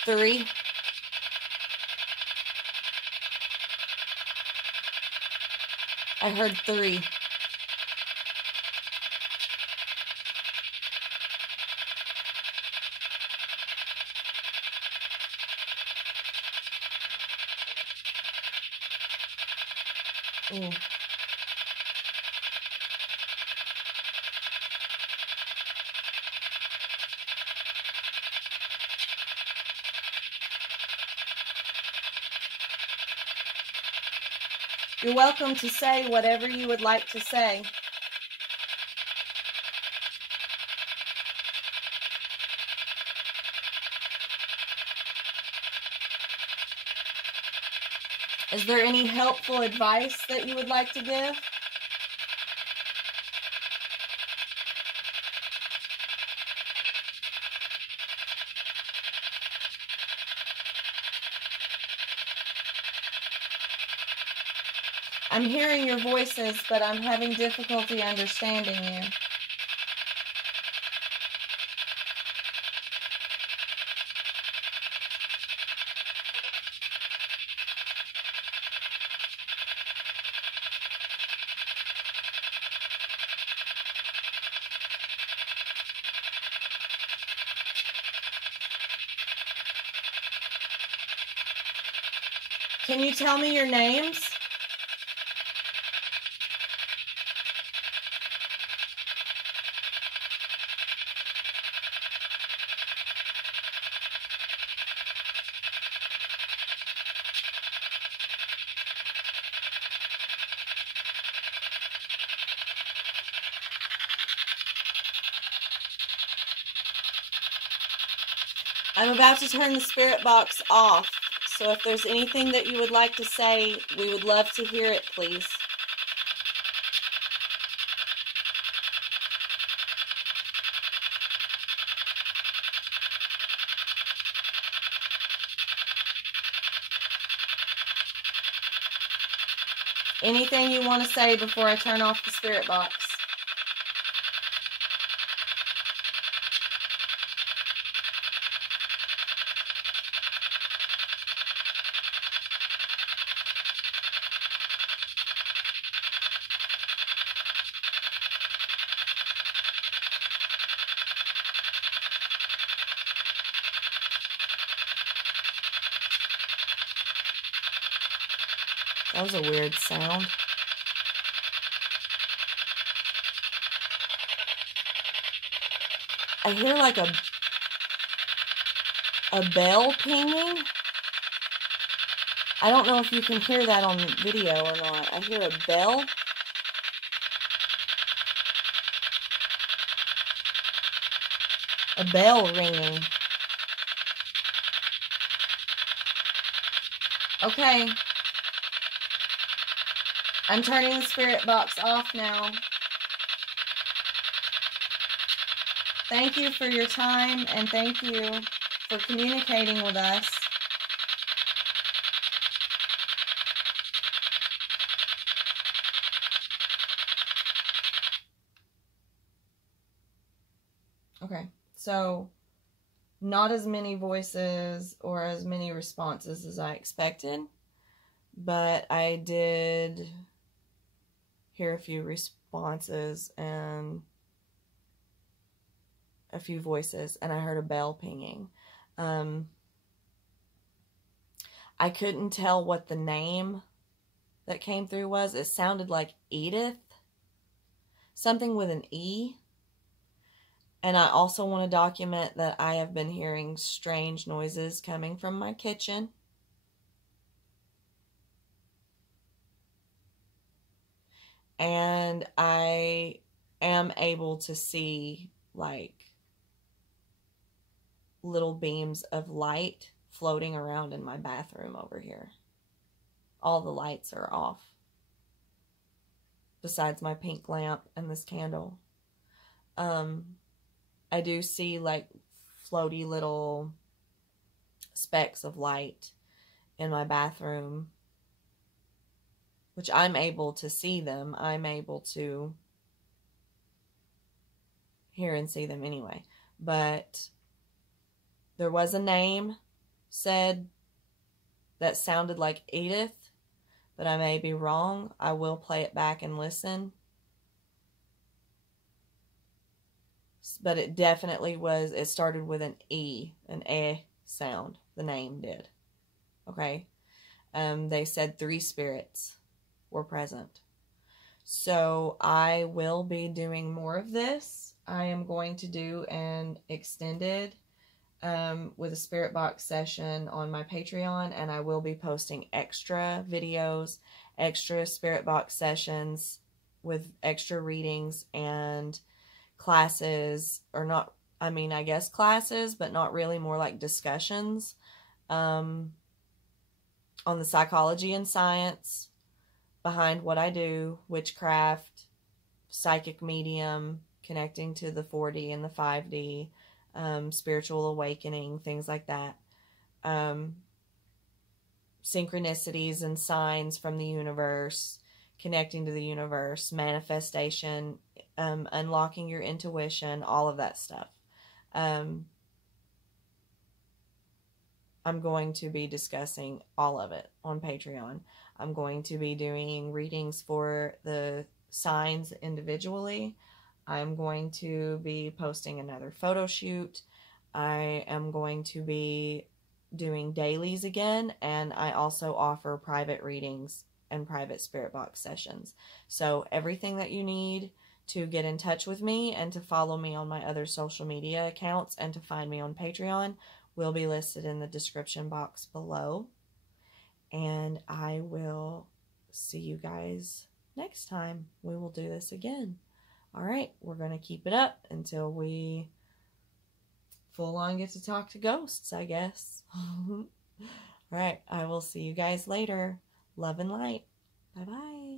Three. I heard three. Ooh. You're welcome to say whatever you would like to say. Is there any helpful advice that you would like to give? I'm hearing your voices, but I'm having difficulty understanding you. Can you tell me your names? I'm about to turn the spirit box off, so if there's anything that you would like to say, we would love to hear it, please. Anything you want to say before I turn off the spirit box? That was a weird sound. I hear like a bell pinging. I don't know if you can hear that on video or not. I hear a bell. A bell ringing. Okay. I'm turning the spirit box off now. Thank you for your time, and thank you for communicating with us. Okay, so not as many voices or as many responses as I expected, but I did hear a few responses and a few voices, and I heard a bell pinging. I couldn't tell what the name that came through was. It sounded like Edith, something with an E. And I also want to document that I have been hearing strange noises coming from my kitchen. And I am able to see like little beams of light floating around in my bathroom over here. All the lights are off, besides my pink lamp and this candle. I do see like floaty little specks of light in my bathroom, which I'm able to see them. I'm able to hear and see them anyway. But there was a name said that sounded like Edith, but I may be wrong. I will play it back and listen. But it definitely was, it started with an E, an eh sound. The name did. Okay? They said 3 spirits were present. So I will be doing more of this. I am going to do an extended with a spirit box session on my Patreon, and I will be posting extra videos, extra spirit box sessions with extra readings and classes, or not, I mean, I guess classes, but not really, more like discussions on the psychology and science behind what I do, witchcraft, psychic medium, connecting to the 4D and the 5D, spiritual awakening, things like that. Synchronicities and signs from the universe, connecting to the universe, manifestation, unlocking your intuition, all of that stuff. I'm going to be discussing all of it on Patreon. I'm going to be doing readings for the signs individually. I'm going to be posting another photo shoot. I am going to be doing dailies again, and I also offer private readings and private spirit box sessions. So everything that you need to get in touch with me and to follow me on my other social media accounts and to find me on Patreon will be listed in the description box below. And I will see you guys next time. We will do this again. All right, we're going to keep it up until we full on get to talk to ghosts, I guess. All right, I will see you guys later. Love and light. Bye-bye.